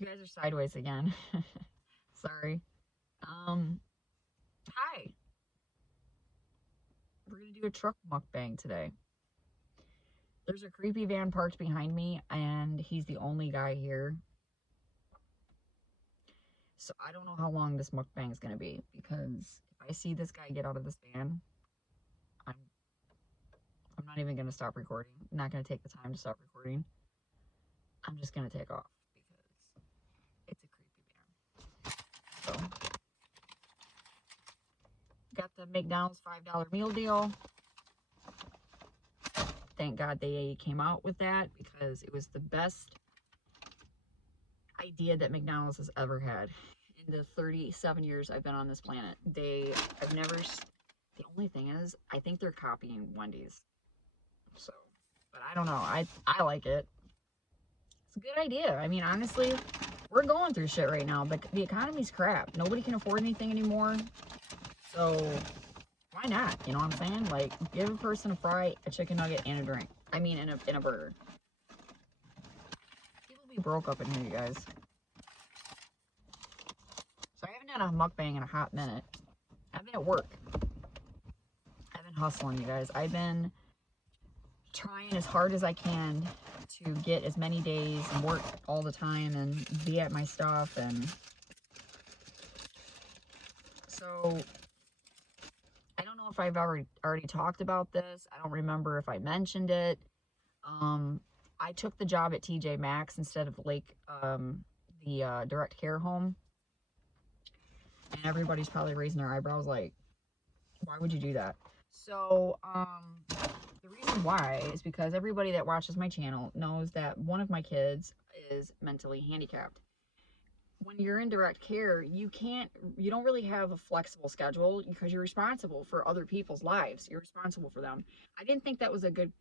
You guys are sideways again. Sorry. Hi. We're gonna do a truck mukbang today. There's a creepy van parked behind me, and he's the only guy here. So I don't know how long this mukbang is gonna be, because if I see this guy get out of this van, I'm I'm not even gonna stop recording. I'm not gonna take the time to stop recording. I'm just gonna take off because it's a creepy van. So got the McDonald's $5 meal deal. Thank God they came out with that, because it was the best idea that McDonald's has ever had in the 37 years I've been on this planet. The only thing is, I think they're copying Wendy's. So, but I don't know. I like it. It's a good idea. I mean, honestly, we're going through shit right now, but the economy's crap. Nobody can afford anything anymore. So why not? You know what I'm saying? Like, give a person a fry, a chicken nugget, and a drink. I mean, in a burger. People be broke up in here, you guys. So I haven't done a mukbang in a hot minute. I've been at work. I've been hustling, you guys. I've been trying as hard as I can to get as many days and work all the time and be at my stuff. And so I don't know if I've already talked about this. I don't remember if I mentioned it. I took the job at TJ Maxx instead of the direct care home. And everybody's probably raising their eyebrows like, why would you do that? So, the reason why is because everybody that watches my channel knows that one of my kids is mentally handicapped. When you're in direct care, you don't really have a flexible schedule, because you're responsible for other people's lives. You're responsible for them. I didn't think that was a good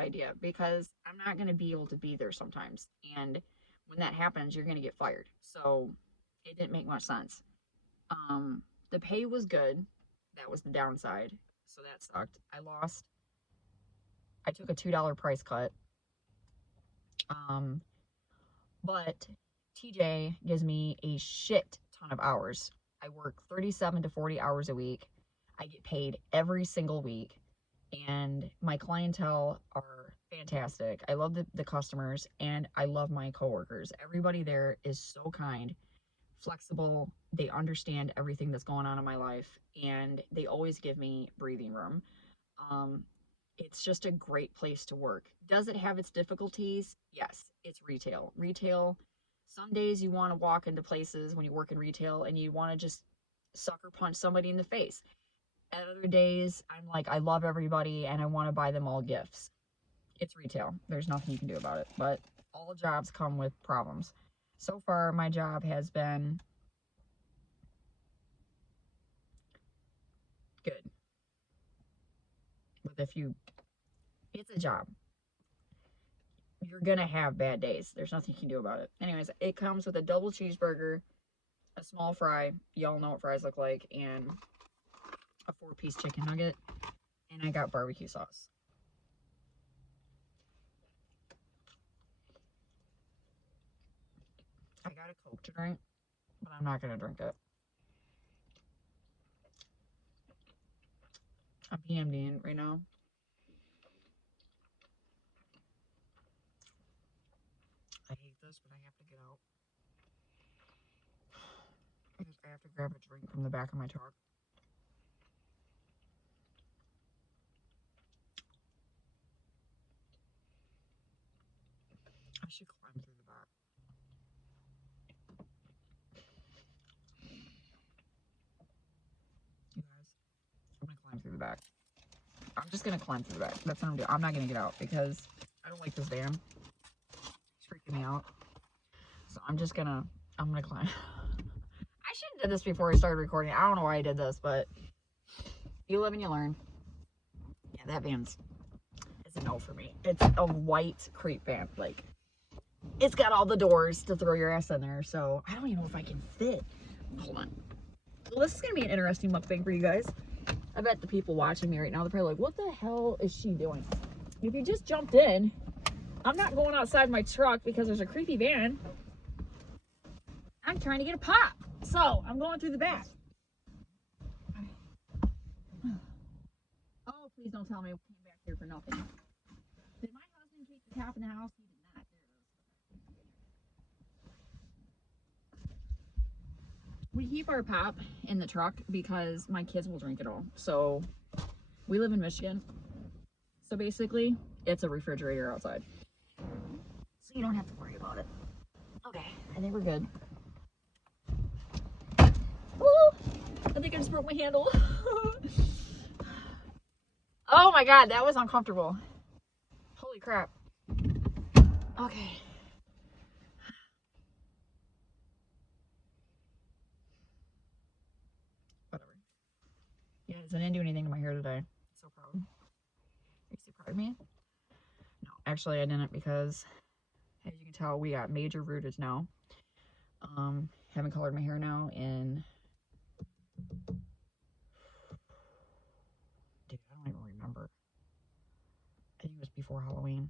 idea, because I'm not going to be able to be there sometimes. And when that happens, you're going to get fired. So it didn't make much sense. The pay was good. That was the downside. So that sucked. I took a $2 price cut. But TJ gives me a shit ton of hours. I work 37 to 40 hours a week. I get paid every single week. And my clientele are fantastic. I love the customers, and I love my coworkers. Everybody there is so kind, flexible. They understand everything that's going on in my life, and they always give me breathing room. It's just a great place to work. Does it have its difficulties? Yes, it's retail. Some days you want to walk into places when you work in retail and you want to just sucker punch somebody in the face. At other days, I'm like, I love everybody and I want to buy them all gifts. It's retail. There's nothing you can do about it. But all jobs come with problems. So far, my job has been good. It's a job. You're going to have bad days. There's nothing you can do about it. Anyways, it comes with a double cheeseburger, a small fry. Y'all know what fries look like. And a 4-piece chicken nugget. And I got barbecue sauce. I got a Coke to drink, but I'm not going to drink it. I'm PMDing right now. I hate this, but I have to get out. Because I have to grab a drink from the back of my truck. I should climb through the back. You guys, I'm going to climb through the back. I'm just going to climb through the back. That's what I'm doing. I'm not going to get out because I don't like this van. It's freaking me out. So I'm going to climb. I should have did this before I started recording. I don't know why I did this, but you live and you learn. Yeah, that van's a no for me. It's a white crepe van. Like, it's got all the doors to throw your ass in there. So I don't even know if I can fit. Hold on. Well, this is going to be an interesting mukbang for you guys. I bet the people watching me right now, they're probably like, what the hell is she doing? If you just jumped in, I'm not going outside my truck because there's a creepy van. I'm trying to get a pop. So I'm going through the back. Oh, please don't tell me we came back here for nothing. Did my husband keep the tap in the house? He did not. We keep our pop in the truck because my kids will drink it all. So we live in Michigan. So basically, it's a refrigerator outside. So you don't have to worry about it. Okay, I think we're good. Woo! I think I just broke my handle. Oh my god, that was uncomfortable. Holy crap. Okay. Whatever. Yeah, I didn't do anything to my hair today. So proud. Are you so proud of me? No, actually I didn't, because as you can tell, we got major rootage now. Haven't colored my hair now in... Dude, I don't even remember. I think it was before Halloween.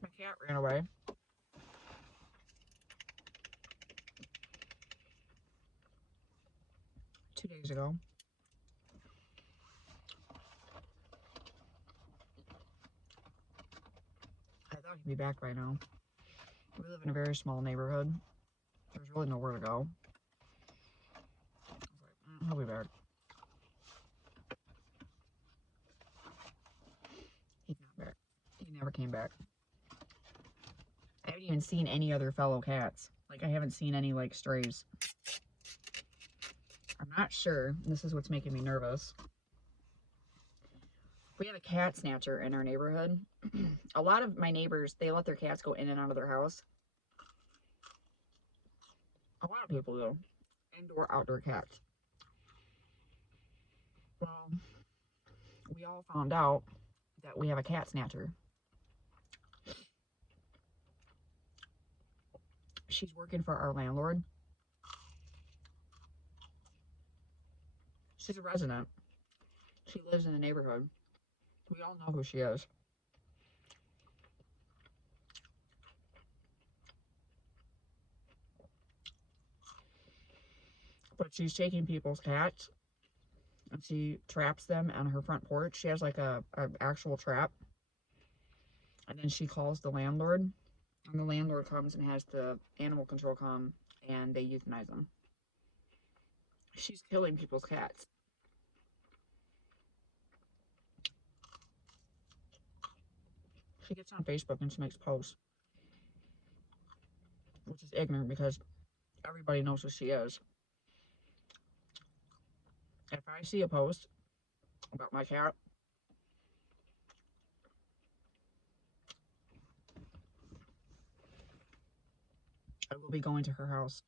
My cat ran away. Two days ago. I thought he'd be back by now. We live in a very small neighborhood. There's really nowhere to go. I was like, he'll be back. He's not back. He never came back. I haven't even seen any other fellow cats. Like, I haven't seen any, like, strays. I'm not sure. This is what's making me nervous. We have a cat snatcher in our neighborhood. A lot of my neighbors, they let their cats go in and out of their house. A lot of people do. Indoor, outdoor cats. Well, we all found out that we have a cat snatcher. She's working for our landlord. She's a resident. She lives in the neighborhood. We all know who she is. But she's taking people's cats and she traps them on her front porch. She has like a actual trap. And then she calls the landlord. And the landlord comes and has the animal control come and they euthanize them. She's killing people's cats. She gets on Facebook and she makes posts. Which is ignorant because everybody knows who she is. If I see a post about my cat, I will be going to her house.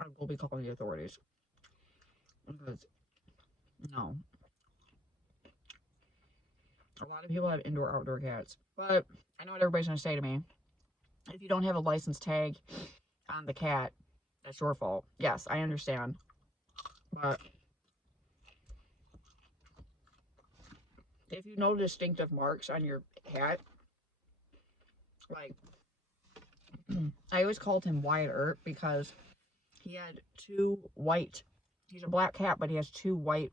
I will be calling the authorities. Because, no. A lot of people have indoor, outdoor cats. But I know what everybody's going to say to me. If you don't have a license tag on the cat, that's your fault. Yes, I understand. But if you know distinctive marks on your cat, like, I always called him Wyatt Earp because he had two white, he's a black cat, but he has two white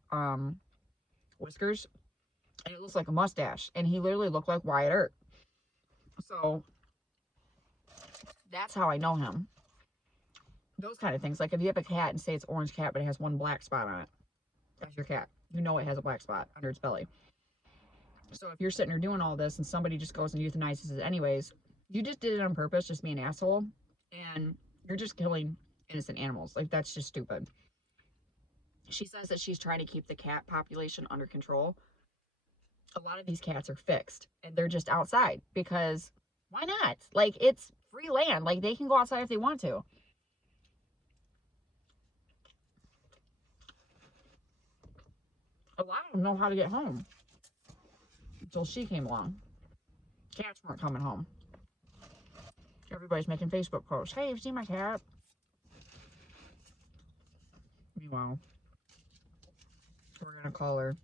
whiskers, and it looks like a mustache, and he literally looked like Wyatt Earp. So that's how I know him. Those kind of things. Like if you have a cat and say it's orange cat, but it has one black spot on it, that's your cat. You know it has a black spot under its belly. So if you're sitting there doing all this and somebody just goes and euthanizes it anyways, you just did it on purpose, just be an asshole, and you're just killing innocent animals. Like, that's just stupid. She says that she's trying to keep the cat population under control. A lot of these cats are fixed, and they're just outside because why not? Like, it's free land. Like, they can go outside if they want to. A lot of them know how to get home. Until she came along. Cats weren't coming home. Everybody's making Facebook posts. Hey, have you seen my cat? Meanwhile, we're going to call her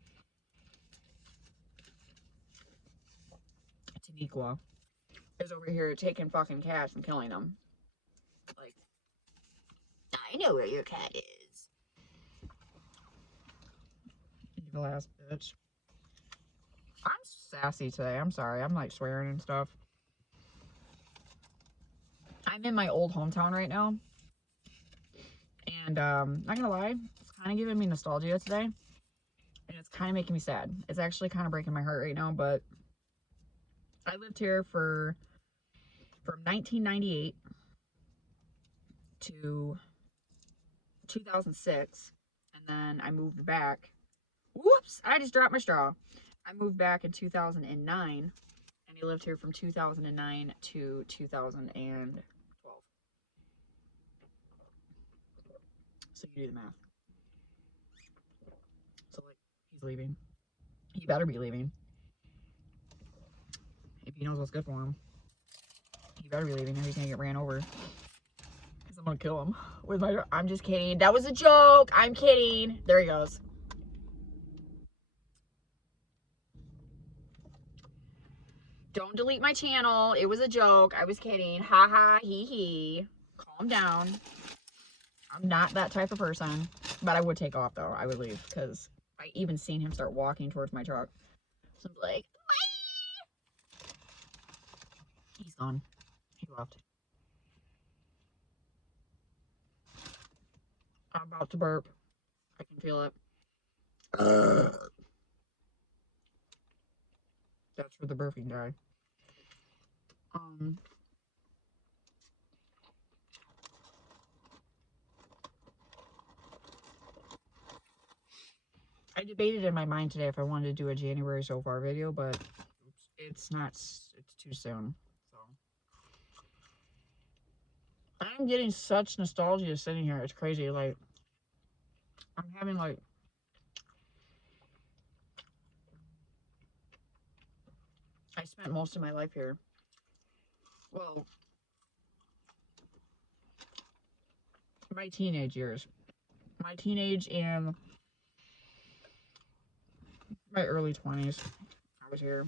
Taniqua. Is over here taking fucking cats and killing them. Like, I know where your cat is. Evil ass bitch. I'm sassy today. I'm sorry. I'm like swearing and stuff. I'm in my old hometown right now. And not gonna lie, it's kind of giving me nostalgia today. And it's kind of making me sad. It's actually kind of breaking my heart right now, but I lived here from 1998 to 2006, and then I moved back. Whoops! I just dropped my straw. I moved back in 2009, and I lived here from 2009 to 2012. So you do the math. So, like, he's leaving. He better be leaving. If he knows what's good for him. He better be leaving or he's gonna get ran over. Because I'm gonna kill him with my... I'm just kidding. That was a joke. I'm kidding. There he goes. Don't delete my channel. It was a joke. I was kidding. Ha ha, hee hee. Calm down. I'm not that type of person. But I would take off, though. I would leave. Because I even seen him start walking towards my truck. So I'm like, bye! He's gone. He left. I'm about to burp. I can feel it. That's for the burping guy. I debated in my mind today if I wanted to do a January so far video, but it's too soon. So I'm getting such nostalgia sitting here. It's crazy. Like, I'm having like I spent most of my life here. Well, my teenage years. My teenage and my early 20s. I was here.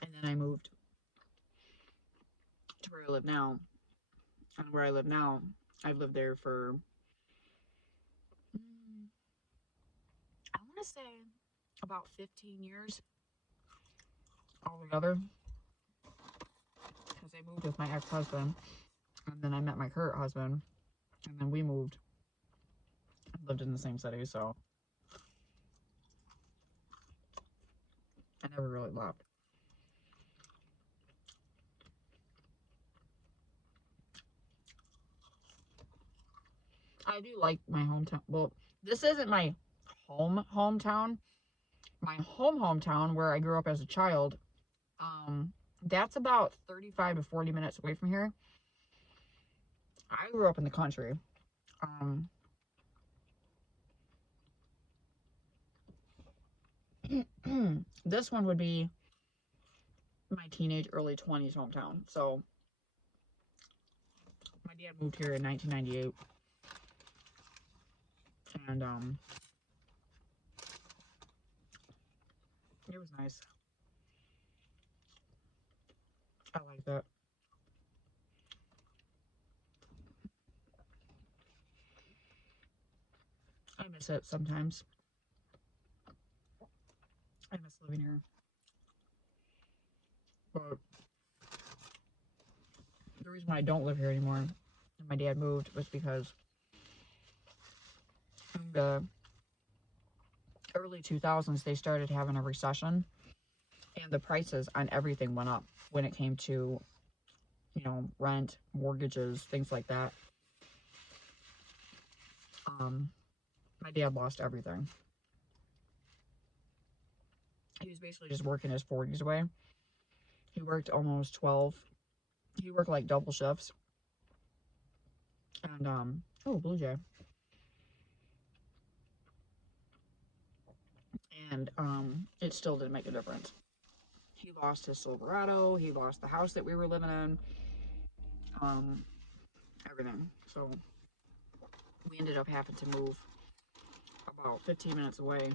And then I moved to where I live now. And where I live now, I've lived there for, I want to say about 15 years altogether. Because I moved with my ex-husband. And then I met my current husband. And then we moved. I lived in the same city, so I never really left. I do like my hometown. Well, this isn't my hometown. My hometown, where I grew up as a child, that's about 35 to 40 minutes away from here. I grew up in the country. This one would be my teenage, early 20s hometown. So, my dad moved here in 1998. And, it was nice. I like that. I miss it sometimes. I miss living here. But the reason why I don't live here anymore and my dad moved was because in the early 2000s they started having a recession and the prices on everything went up when it came to, you know, rent, mortgages, things like that. My dad lost everything. He was basically just working his 40s away. He worked almost 12. He worked like double shifts. And, oh, Blue Jay. And, it still didn't make a difference. He lost his Silverado. He lost the house that we were living in. Everything. So, we ended up having to move about 15 minutes away.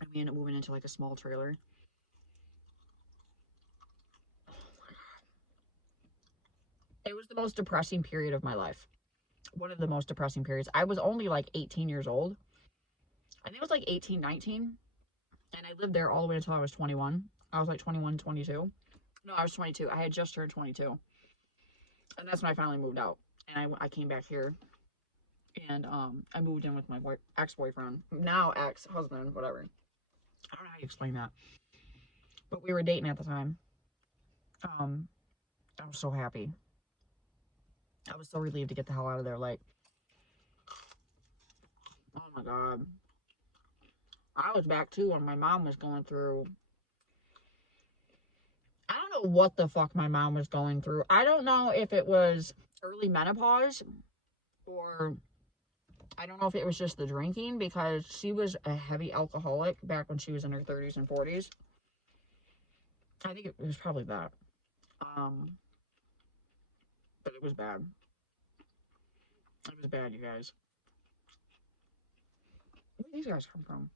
And we ended up moving into like a small trailer. It was the most depressing period of my life. One of the most depressing periods. I was only like 18 years old. I think it was like 18, 19. And I lived there all the way until I was 21. I was like 21, 22. No, I was 22. I had just turned 22. And that's when I finally moved out. And I came back here. And I moved in with my ex-boyfriend. Now ex-husband, whatever. I don't know how you explain that. But we were dating at the time. I was so happy. I was so relieved to get the hell out of there. Like, oh my God. I was back too when my mom was going through. I don't know what the fuck my mom was going through. I don't know if it was early menopause or I don't know if it was just the drinking because she was a heavy alcoholic back when she was in her 30s and 40s. I think it was probably that. But it was bad. It was bad, you guys. Where do these guys come from?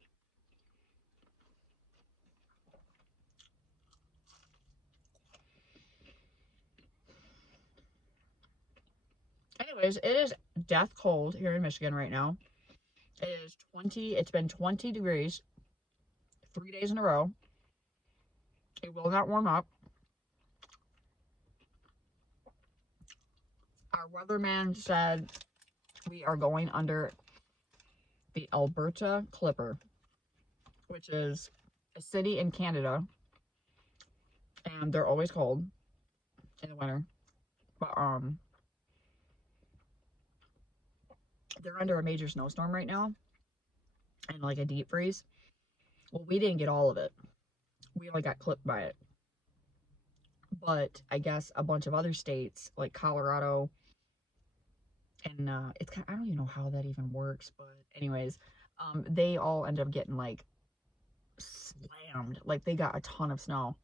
Anyways, it is death cold here in Michigan right now. It's been 20 degrees 3 days in a row. It will not warm up. Our weatherman said we are going under the Alberta Clipper, which is a city in Canada, and they're always cold in the winter. But they're under a major snowstorm right now, and like a deep freeze. Well, we didn't get all of it. We only got clipped by it. But I guess a bunch of other states, like Colorado, and it's kind of, I don't even know how that even works, but anyways, they all end up getting like slammed. Like they got a ton of snow.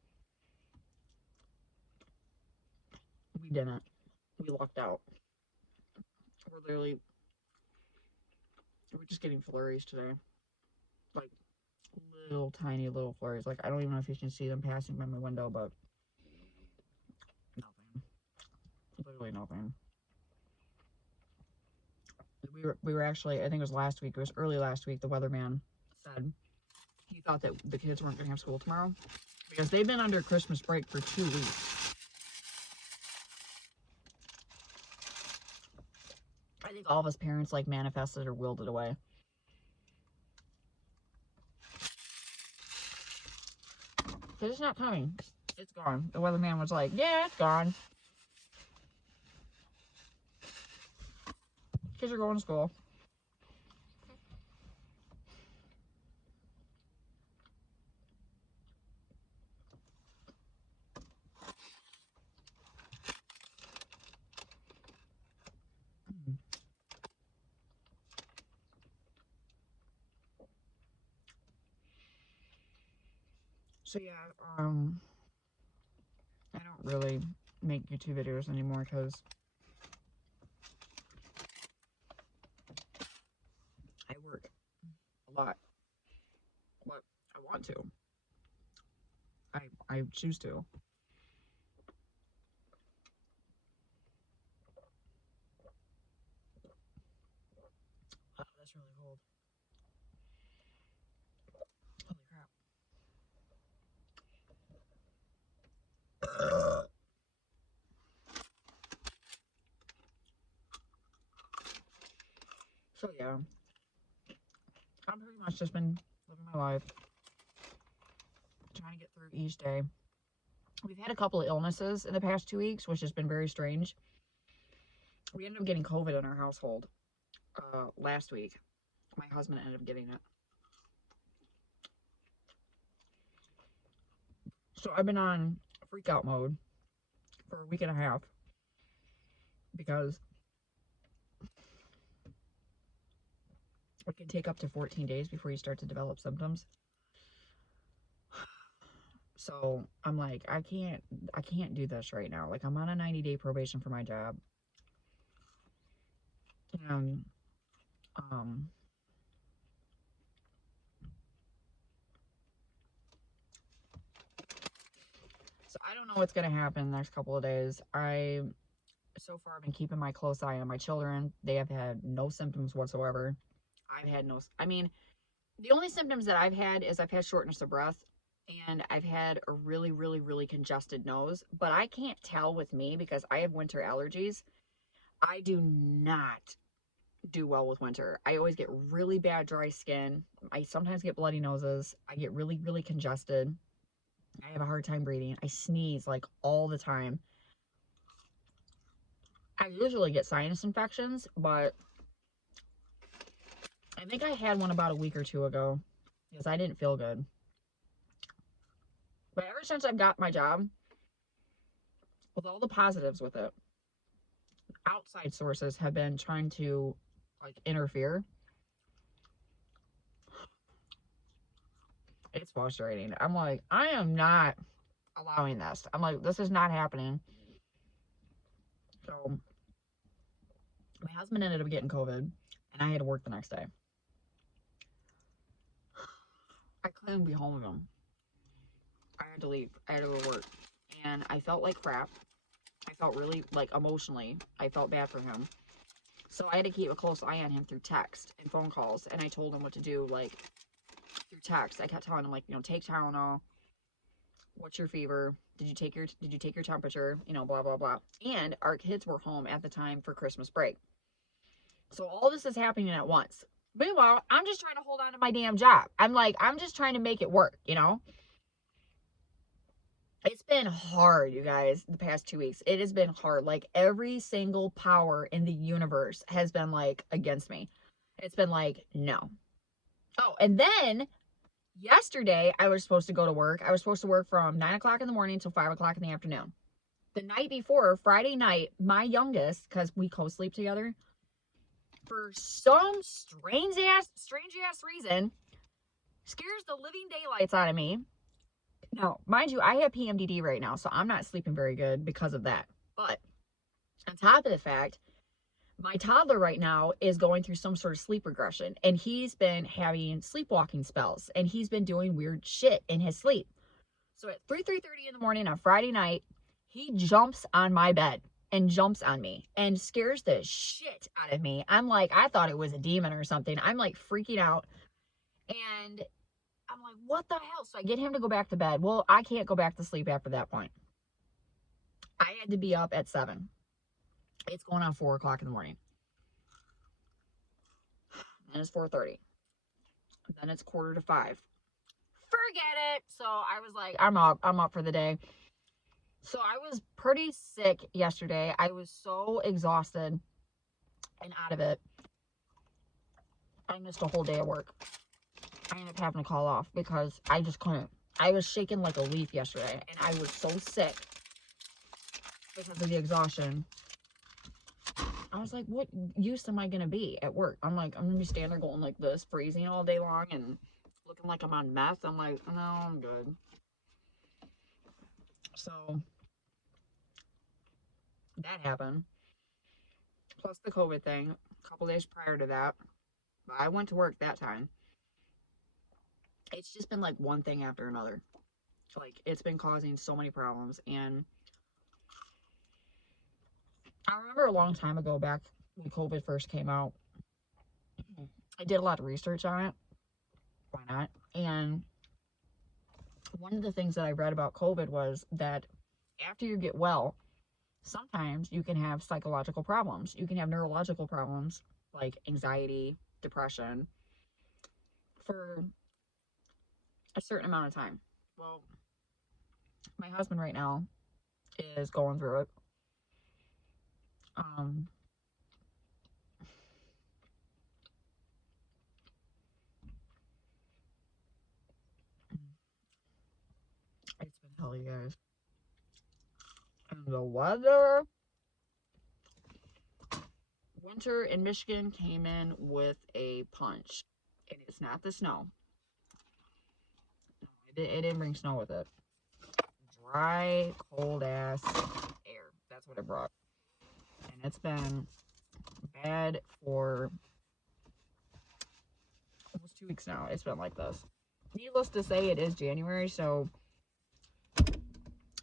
We didn't. We lucked out. We're just getting flurries today. Like little tiny little flurries. Like I don't even know if you can see them passing by my window, but nothing. Literally nothing. We were actually, I think it was last week, it was early last week, the weatherman said he thought that the kids weren't going to have school tomorrow because they've been under Christmas break for 2 weeks. I think all of us parents like manifested or willed it away. Because it's not coming. It's gone. The weatherman was like, yeah, it's gone. Kids are going to school. So yeah, I don't really make YouTube videos anymore because I work a lot. But I want to. I choose to. Oh, that's really cold. Holy crap. So yeah, I've pretty much just been living my life, trying to get through each day. We've had a couple of illnesses in the past 2 weeks, which has been very strange. We ended up getting COVID in our household last week. My husband ended up getting it. So I've been on freak out mode for a week and a half because it can take up to 14 days before you start to develop symptoms. So I'm like, I can't do this right now. Like, I'm on a 90-day probation for my job. And, so I don't know what's going to happen in the next couple of days. So far, I've been keeping my close eye on my children. They have had no symptoms whatsoever. I mean, the only symptoms that I've had is I've had shortness of breath and I've had a really, really, really congested nose. But I can't tell with me because I have winter allergies. I do not do well with winter. I always get really bad dry skin. I sometimes get bloody noses. I get really, really congested. I have a hard time breathing. I sneeze like all the time. I usually get sinus infections, but I think I had one about a week or two ago because I didn't feel good. But ever since I've got my job, with all the positives with it, outside sources have been trying to like interfere. It's frustrating. I'm like, I am not allowing this. I'm like, this is not happening. So my husband ended up getting COVID and I had to work the next day. I couldn't be home with him. I had to leave. I had to go to work. And I felt like crap. I felt really, like, emotionally, I felt bad for him. So I had to keep a close eye on him through text and phone calls. And I told him what to do, like, through text. I kept telling him, like, take Tylenol. What's your fever? Did you take your temperature? Blah, blah, blah. And our kids were home at the time for Christmas break. So all this is happening at once. Meanwhile, I'm just trying to hold on to my damn job. I'm just trying to make it work, It's been hard, you guys, the past 2 weeks. It has been hard. Like, every single power in the universe has been, like, against me. It's been like, no. Oh, and then yesterday, I was supposed to go to work. I was supposed to work from 9 o'clock in the morning till 5 o'clock in the afternoon. The night before, Friday night, my youngest, because we co-sleep together, for some strange ass reason, scares the living daylights out of me. Now, mind you, I have PMDD right now, so I'm not sleeping very good because of that. But on top of the fact, my toddler right now is going through some sort of sleep regression, and he's been having sleepwalking spells, and he's been doing weird shit in his sleep. So at 3:30 in the morning on Friday night, he jumps on my bed and jumps on me and scares the shit out of me. I'm like, I thought it was a demon or something. I'm like freaking out. And I'm like, what the hell? So I get him to go back to bed. Well, I can't go back to sleep after that point. I had to be up at 7. It's going on 4 o'clock in the morning. Then it's 4:30. Then it's 4:45. Forget it. So I was like, I'm up for the day. So I was pretty sick yesterday. I was so exhausted and out of it. I missed a whole day of work. I ended up having to call off because I just couldn't. I was shaking like a leaf yesterday, and I was so sick because of the exhaustion. I was like, what use am I going to be at work? I'm like, I'm going to be standing there going like this, freezing all day long and looking like I'm on meth. I'm like, no, I'm good. So that happened. Plus the COVID thing, a couple days prior to that. But I went to work that time. It's just been like one thing after another. Like, it's been causing so many problems. And I remember a long time ago, back when COVID first came out, I did a lot of research on it. Why not? And one of the things that I read about COVID was that after you get well, sometimes you can have psychological problems. You can have neurological problems like anxiety, depression for a certain amount of time. Well, my husband right now is going through it. It's been hell, you guys. the weather. Winter in Michigan came in with a punch. And it's not the snow. It didn't bring snow with it. Dry, cold ass air. That's what it brought. And it's been bad for almost 2 weeks now. It's been like this. Needless to say, it is January, so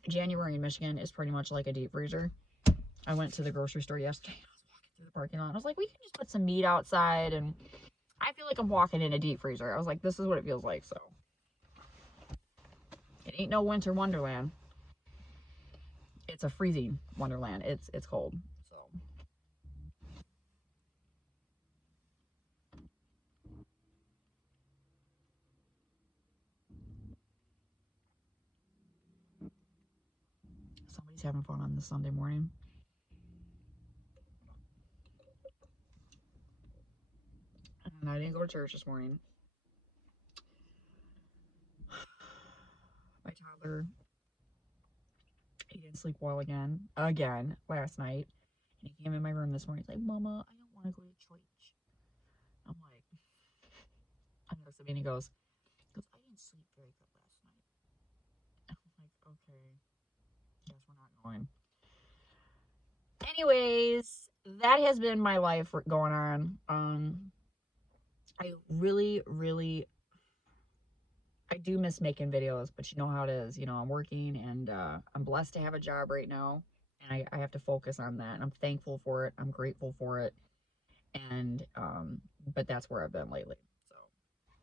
January in Michigan is pretty much like a deep freezer. I went to the grocery store yesterday. I was walking through the parking lot. I was like, we can just put some meat outside, and I feel like I'm walking in a deep freezer. I was like, this is what it feels like, so. It ain't no winter wonderland. It's a freezing wonderland. It's cold, so. Somebody's having fun on this Sunday morning. And I didn't go to church this morning. My toddler, he didn't sleep well again last night. And he came in my room this morning. He's like, Mama, I don't want to go to church. I'm like, I know, and he goes, I didn't sleep very good last night. I'm like, okay, guess we're not going. Anyways, that has been my life going on. I really, I do miss making videos, but you know how it is. You know, I'm working, and I'm blessed to have a job right now, and I have to focus on that. And I'm thankful for it. I'm grateful for it. And, but that's where I've been lately. So,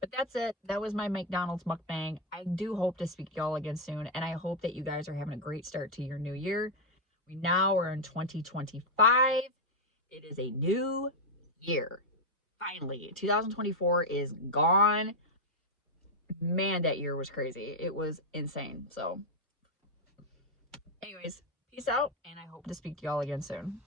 but that's it. That was my McDonald's mukbang. I do hope to speak to y'all again soon, and I hope that you guys are having a great start to your new year. We now are in 2025. It is a new year. Finally, 2024 is gone. Man, that year was crazy. It was insane. So, anyways, peace out, and I hope to speak to y'all again soon.